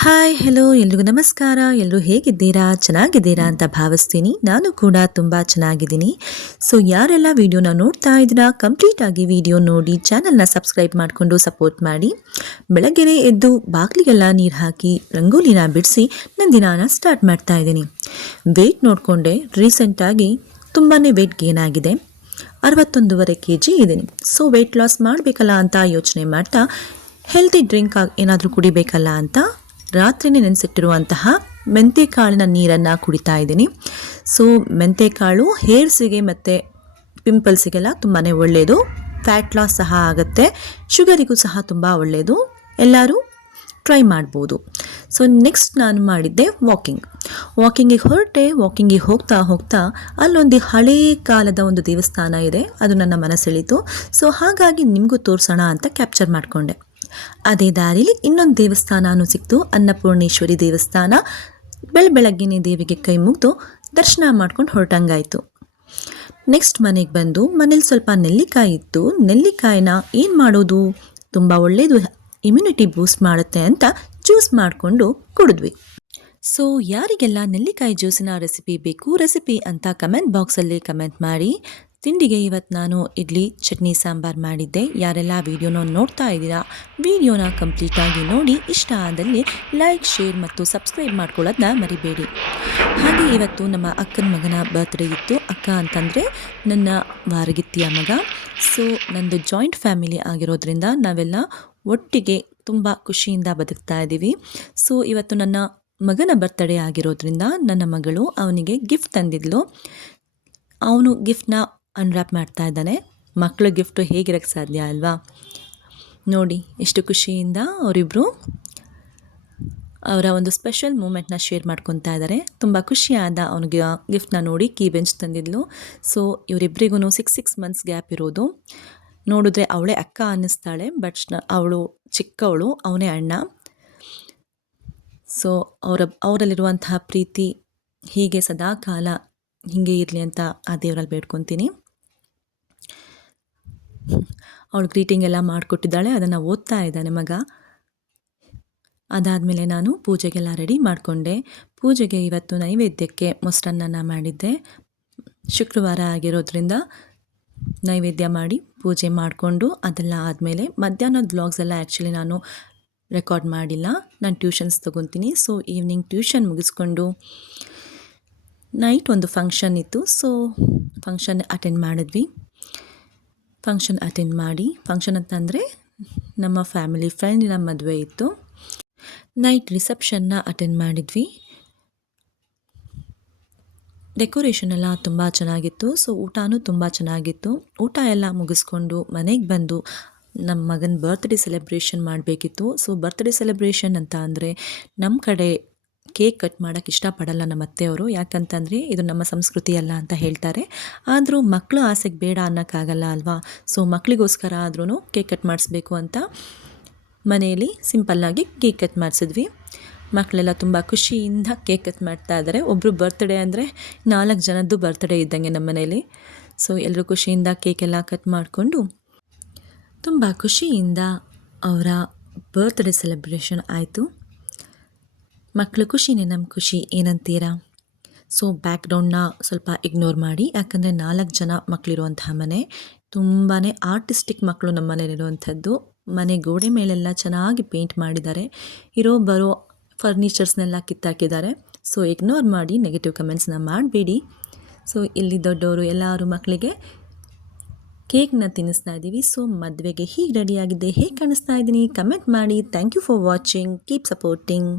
Hi hello ಎಲ್ರಿಗೂ ನಮಸ್ಕಾರ. ಎಲ್ಲರೂ ಹೇಗಿದ್ದೀರಾ? ಚೆನ್ನಾಗಿದ್ದೀರಾ ಅಂತ ಭಾವಿಸ್ತೀನಿ. ನಾನು ಕೂಡ ತುಂಬ ಚೆನ್ನಾಗಿದ್ದೀನಿ. ಸೊ ಯಾರೆಲ್ಲ ವಿಡಿಯೋನ ನೋಡ್ತಾ ಇದ್ದೀರಾ ಕಂಪ್ಲೀಟಾಗಿ ವಿಡಿಯೋ ನೋಡಿ ಚಾನಲ್ನ ಸಬ್ಸ್ಕ್ರೈಬ್ ಮಾಡಿಕೊಂಡು ಸಪೋರ್ಟ್ ಮಾಡಿ. ಬೆಳಗ್ಗೆನೇ ಎದ್ದು ಬಾಗಿಲಿಗೆಲ್ಲ ನೀರು ಹಾಕಿ ರಂಗೋಲಿನ ಬಿಡಿಸಿ ನನ್ನ ದಿನಾನ ಸ್ಟಾರ್ಟ್ ಮಾಡ್ತಾ ಇದ್ದೀನಿ. ವೆಯ್ಟ್ ನೋಡಿಕೊಂಡೆ ರೀಸೆಂಟಾಗಿ ತುಂಬಾ ವೆಯ್ಟ್ ಗೇನ್ ಆಗಿದೆ. 61.5 kg ಇದ್ದೀನಿ. ಸೊ ವೆಯ್ಟ್ ಲಾಸ್ ಮಾಡಬೇಕಲ್ಲ ಅಂತ ಯೋಚನೆ ಮಾಡ್ತಾ ಹೆಲ್ತಿ ಡ್ರಿಂಕ್ ಏನಾದರೂ ಕುಡಿಬೇಕಲ್ಲ ಅಂತ ರಾತ್ರಿನೇ ನೆನೆಸಿಟ್ಟಿರುವಂತಹ ಮೆಂತೆಕಾಳಿನ ನೀರನ್ನು ಕುಡಿತಾ ಇದ್ದೀನಿ. ಸೊ ಮೆಂತೆಕಾಳು ಹೇರ್ಸಿಗೆ ಮತ್ತು ಪಿಂಪಲ್ಸಿಗೆಲ್ಲ ತುಂಬಾ ಒಳ್ಳೆಯದು. ಫ್ಯಾಟ್ ಲಾಸ್ ಸಹ ಆಗುತ್ತೆ, ಶುಗರಿಗೂ ಸಹ ತುಂಬ ಒಳ್ಳೆಯದು. ಎಲ್ಲರೂ ಟ್ರೈ ಮಾಡ್ಬೋದು. ಸೊ ನೆಕ್ಸ್ಟ್ ನಾನು ಮಾಡಿದ್ದೆ ವಾಕಿಂಗಿಗೆ ಹೊರಟೆ. ವಾಕಿಂಗಿಗೆ ಹೋಗ್ತಾ ಹೋಗ್ತಾ ಅಲ್ಲೊಂದು ಹಳೇ ಕಾಲದ ಒಂದು ದೇವಸ್ಥಾನ ಇದೆ, ಅದು ನನ್ನ ಮನಸ್ಸೆಳೀತು. ಸೊ ಹಾಗಾಗಿ ನಿಮಗೂ ತೋರಿಸೋಣ ಅಂತ ಕ್ಯಾಪ್ಚರ್ ಮಾಡಿಕೊಂಡೆ. ಅದೇ ದಾರಿಲಿ ಇನ್ನೊಂದು ದೇವಸ್ಥಾನನೂ ಸಿಕ್ತು, ಅನ್ನಪೂರ್ಣೇಶ್ವರಿ ದೇವಸ್ಥಾನ. ಬೆಳಗ್ಗೆನೇ ದೇವಿಗೆ ಕೈ ಮುಗಿದು ದರ್ಶನ ಮಾಡ್ಕೊಂಡು ಹೊರಟಂಗಾಯಿತು. ನೆಕ್ಸ್ಟ್ ಮನೆಗೆ ಬಂದು ಮನೇಲಿ ಸ್ವಲ್ಪ ನೆಲ್ಲಿಕಾಯಿ ಇತ್ತು. ನೆಲ್ಲಿಕಾಯಿನ ಏನು ಮಾಡೋದು, ತುಂಬ ಒಳ್ಳೆಯದು, ಇಮ್ಯುನಿಟಿ ಬೂಸ್ಟ್ ಮಾಡುತ್ತೆ ಅಂತ ಜ್ಯೂಸ್ ಮಾಡಿಕೊಂಡು ಕುಡಿದ್ವಿ. ಸೊ ಯಾರಿಗೆಲ್ಲ ನೆಲ್ಲಿಕಾಯಿ ಜ್ಯೂಸಿನ ರೆಸಿಪಿ ಬೇಕು ಅಂತ ಕಮೆಂಟ್ ಬಾಕ್ಸಲ್ಲಿ ಕಮೆಂಟ್ ಮಾಡಿ. ತಿಂಡಿಗೆ ಇವತ್ತು ನಾನು ಇಡ್ಲಿ ಚಟ್ನಿ ಸಾಂಬಾರು ಮಾಡಿದ್ದೆ. ಯಾರೆಲ್ಲ ವಿಡಿಯೋನ ನೋಡ್ತಾ ಇದ್ದೀರಾ ವಿಡಿಯೋನ ಕಂಪ್ಲೀಟಾಗಿ ನೋಡಿ, ಇಷ್ಟ ಆದಲ್ಲಿ ಲೈಕ್, ಶೇರ್ ಮತ್ತು ಸಬ್ಸ್ಕ್ರೈಬ್ ಮಾಡ್ಕೊಳ್ಳೋದನ್ನ ಮರಿಬೇಡಿ. ಹಾಗೆ ಇವತ್ತು ನಮ್ಮ ಅಕ್ಕನ ಮಗನ ಬರ್ತ್ಡೇ ಇತ್ತು. ಅಕ್ಕ ಅಂತಂದರೆ ನನ್ನ ವಾರಗಿತ್ತಿಯ ಮಗ. ಸೊ ನಂದು ಜಾಯಿಂಟ್ ಫ್ಯಾಮಿಲಿ ಆಗಿರೋದ್ರಿಂದ ನಾವೆಲ್ಲ ಒಟ್ಟಿಗೆ ತುಂಬ ಖುಷಿಯಿಂದ ಬದುಕ್ತಾ ಇದ್ದೀವಿ. ಸೊ ಇವತ್ತು ನನ್ನ ಮಗನ ಬರ್ತ್ಡೇ ಆಗಿರೋದ್ರಿಂದ ನನ್ನ ಮಗಳು ಅವನಿಗೆ ಗಿಫ್ಟ್ ತಂದಿದ್ಲು. ಅವನು ಗಿಫ್ಟ್ನ ಅನ್ರ್ಯಾಪ್ ಮಾಡ್ತಾ ಇದ್ದಾನೆ. ಮಕ್ಕಳ ಗಿಫ್ಟು ಹೇಗಿರೋಕ್ಕೆ ಸಾಧ್ಯ ಅಲ್ವಾ? ನೋಡಿ ಎಷ್ಟು ಖುಷಿಯಿಂದ ಅವರಿಬ್ಬರು ಅವರ ಒಂದು ಸ್ಪೆಷಲ್ ಮೂಮೆಂಟ್ನ ಶೇರ್ ಮಾಡ್ಕೊತಾ ಇದ್ದಾರೆ. ತುಂಬ ಖುಷಿಯಾದ ಅವನಿಗೆ ಗಿಫ್ಟ್ನ ನೋಡಿ. ಕೀ ಬೆಂಚ್ ತಂದಿದ್ಲು. ಸೊ ಇವರಿಬ್ಬರಿಗೂ 6 months ಗ್ಯಾಪ್ ಇರೋದು. ನೋಡಿದ್ರೆ ಅವಳೇ ಅಕ್ಕ ಅನ್ನಿಸ್ತಾಳೆ, ಬಟ್ ಅವಳು ಚಿಕ್ಕವಳು, ಅವನೇ ಅಣ್ಣ. ಸೊ ಅವರಲ್ಲಿರುವಂತಹ ಪ್ರೀತಿ ಹೀಗೆ ಸದಾ ಕಾಲ ಹೀಗೆ ಇರಲಿ ಅಂತ ಆ ದೇವರಲ್ಲಿ ಬೇಡ್ಕೊತೀನಿ. ಅವಳು ಗ್ರೀಟಿಂಗ್ ಎಲ್ಲ ಮಾಡಿಕೊಟ್ಟಿದ್ದಾಳೆ, ಅದನ್ನು ಓದ್ತಾ ಇದ್ದಾನೆ ಮಗ. ಅದಾದಮೇಲೆ ನಾನು ಪೂಜೆಗೆಲ್ಲ ರೆಡಿ ಮಾಡಿಕೊಂಡೆ. ಪೂಜೆಗೆ ಇವತ್ತು ನೈವೇದ್ಯಕ್ಕೆ ಮೊಸರನ್ನ ಮಾಡಿದ್ದೆ. ಶುಕ್ರವಾರ ಆಗಿರೋದ್ರಿಂದ ನೈವೇದ್ಯ ಮಾಡಿ ಪೂಜೆ ಮಾಡಿಕೊಂಡು ಅದೆಲ್ಲ ಆದಮೇಲೆ ಮಧ್ಯಾಹ್ನದ ವ್ಲಾಗ್ಸ್ ಎಲ್ಲ ಆ್ಯಕ್ಚುಲಿ ನಾನು ರೆಕಾರ್ಡ್ ಮಾಡಿಲ್ಲ, ನಾನು ಟ್ಯೂಷನ್ಸ್ ತೊಗೊತೀನಿ. ಸೊ ಈವ್ನಿಂಗ್ ಟ್ಯೂಷನ್ ಮುಗಿಸ್ಕೊಂಡು ನೈಟ್ ಒಂದು ಫಂಕ್ಷನ್ ಇತ್ತು. ಸೊ ಫಂಕ್ಷನ್ ಅಟೆಂಡ್ ಮಾಡಿದ್ವಿ. ಫಂಕ್ಷನ್ ಅಟೆಂಡ್ ಮಾಡಿ, ಫಂಕ್ಷನ್ ಅಂತಂದರೆ ನಮ್ಮ ಫ್ಯಾಮಿಲಿ ಫ್ರೆಂಡಿನ ಮದುವೆ ಇತ್ತು. ನೈಟ್ ರಿಸೆಪ್ಷನ್ನ ಅಟೆಂಡ್ ಮಾಡಿದ್ವಿ. ಡೆಕೋರೇಷನ್ ಎಲ್ಲ ತುಂಬ ಚೆನ್ನಾಗಿತ್ತು. ಸೊ ಊಟನೂ ತುಂಬ ಚೆನ್ನಾಗಿತ್ತು. ಊಟ ಎಲ್ಲ ಮುಗಿಸ್ಕೊಂಡು ಮನೆಗೆ ಬಂದು ನಮ್ಮ ಮಗನ ಬರ್ತ್ಡೇ ಸೆಲೆಬ್ರೇಷನ್ ಮಾಡಬೇಕಿತ್ತು. ಸೊ ಬರ್ತ್ಡೇ ಸೆಲೆಬ್ರೇಷನ್ ಅಂತ ಅಂದರೆ ನಮ್ಮ ಕಡೆ ಕೇಕ್ ಕಟ್ ಮಾಡೋಕ್ಕೆ ಇಷ್ಟಪಡಲ್ಲ ನಮ್ಮ ಅತ್ತೆಯವರು. ಯಾಕಂತಂದರೆ ಇದು ನಮ್ಮ ಸಂಸ್ಕೃತಿ ಅಲ್ಲ ಅಂತ ಹೇಳ್ತಾರೆ. ಆದರೂ ಮಕ್ಕಳು ಆಸೆಗೆ ಬೇಡ ಅನ್ನೋಕ್ಕಾಗಲ್ಲ ಅಲ್ವಾ? ಸೊ ಮಕ್ಕಳಿಗೋಸ್ಕರ ಆದ್ರೂ ಕೇಕ್ ಕಟ್ ಮಾಡಿಸ್ಬೇಕು ಅಂತ ಮನೆಯಲ್ಲಿ ಸಿಂಪಲ್ಲಾಗಿ ಕೇಕ್ ಕಟ್ ಮಾಡಿಸಿದ್ವಿ. ಮಕ್ಕಳೆಲ್ಲ ತುಂಬ ಖುಷಿಯಿಂದ ಕೇಕ್ ಕಟ್ ಮಾಡ್ತಾ ಇದ್ದಾರೆ. ಒಬ್ಬರು ಬರ್ತ್ಡೇ ಅಂದರೆ 4 ಜನದ್ದು ಬರ್ತ್ಡೇ ಇದ್ದಂಗೆ ನಮ್ಮ ಮನೇಲಿ. ಸೊ ಎಲ್ಲರೂ ಖುಷಿಯಿಂದ ಕೇಕೆಲ್ಲ ಕಟ್ ಮಾಡಿಕೊಂಡು ತುಂಬ ಖುಷಿಯಿಂದ ಅವರ ಬರ್ತ್ಡೇ ಸೆಲೆಬ್ರೇಷನ್ ಆಯಿತು. ಮಕ್ಕಳು ಖುಷಿನೇ ನಮ್ಮ ಖುಷಿ, ಏನಂತೀರಾ? ಸೊ ಬ್ಯಾಕ್ಗ್ರೌಂಡ್ನ ಸ್ವಲ್ಪ ಇಗ್ನೋರ್ ಮಾಡಿ, ಯಾಕಂದರೆ 4 ಜನ ಮಕ್ಕಳಿರುವಂತಹ ಮನೆ. ತುಂಬಾ ಆರ್ಟಿಸ್ಟಿಕ್ ಮಕ್ಕಳು ನಮ್ಮ ಮನೇಲಿರುವಂಥದ್ದು. ಮನೆ ಗೋಡೆ ಮೇಲೆಲ್ಲ ಚೆನ್ನಾಗಿ ಪೇಂಟ್ ಮಾಡಿದ್ದಾರೆ. ಬರೋ ಫರ್ನಿಚರ್ಸ್ನೆಲ್ಲ ಕಿತ್ತಾಕಿದ್ದಾರೆ. ಸೊ ಇಗ್ನೋರ್ ಮಾಡಿ, ನೆಗೆಟಿವ್ ಕಮೆಂಟ್ಸ್ನ ಮಾಡಬೇಡಿ. ಸೊ ಇಲ್ಲಿ ದೊಡ್ಡವರು ಎಲ್ಲರೂ ಮಕ್ಕಳಿಗೆ ಕೇಕ್ನ ತಿನ್ನಿಸ್ತಾ ಇದ್ದೀವಿ. ಸೊ ಮದುವೆಗೆ ಹೀಗೆ ರೆಡಿಯಾಗಿದ್ದೆ, ಹೇಗೆ ಕಾಣಿಸ್ತಾ ಇದ್ದೀನಿ ಕಮೆಂಟ್ ಮಾಡಿ. Thank you for watching, keep supporting.